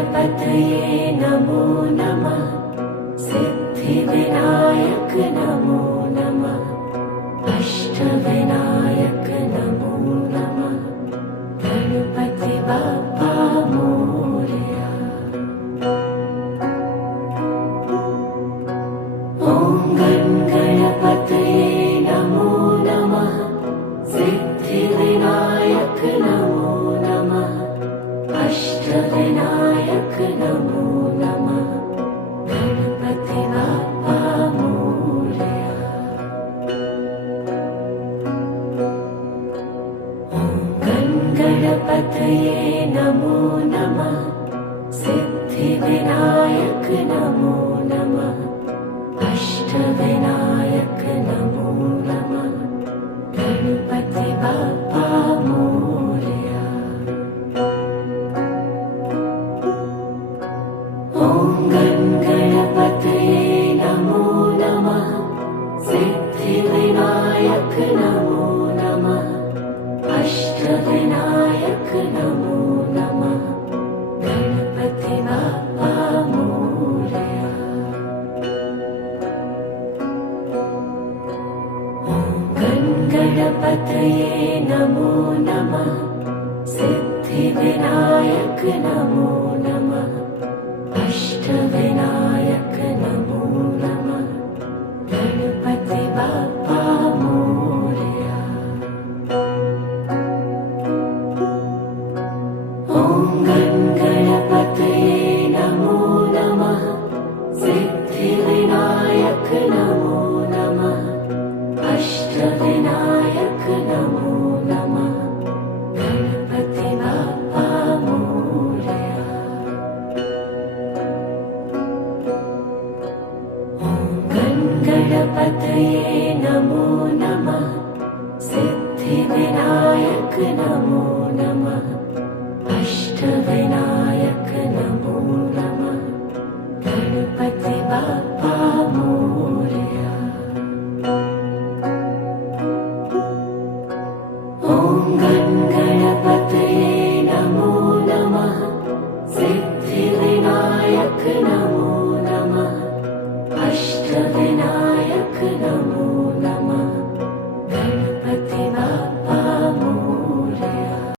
गणपतये नमो नमः सिद्धिविनायक नमो नमः अष्टविनायक नमो नमः गणपति बाप्पा गणपतये नमो नमः। सिद्धिविनायक नमो नमः। अष्टविनायक नमो नमः। गणपति बाप्पा मोरया ॐ गणपतये नमो नमः। सिद्धिविनायक नमो नमः। अष्टविनायक नमो नमः। गणपति बाप्पा मोरया। ॐ गण पतये नमो नमः। सिद्धिविनायक नमो नमः। अष्टविनायक नमो नमः। गणपति पापा मोरयां गण गणपतये नमो नमः। सिद्धिविनायक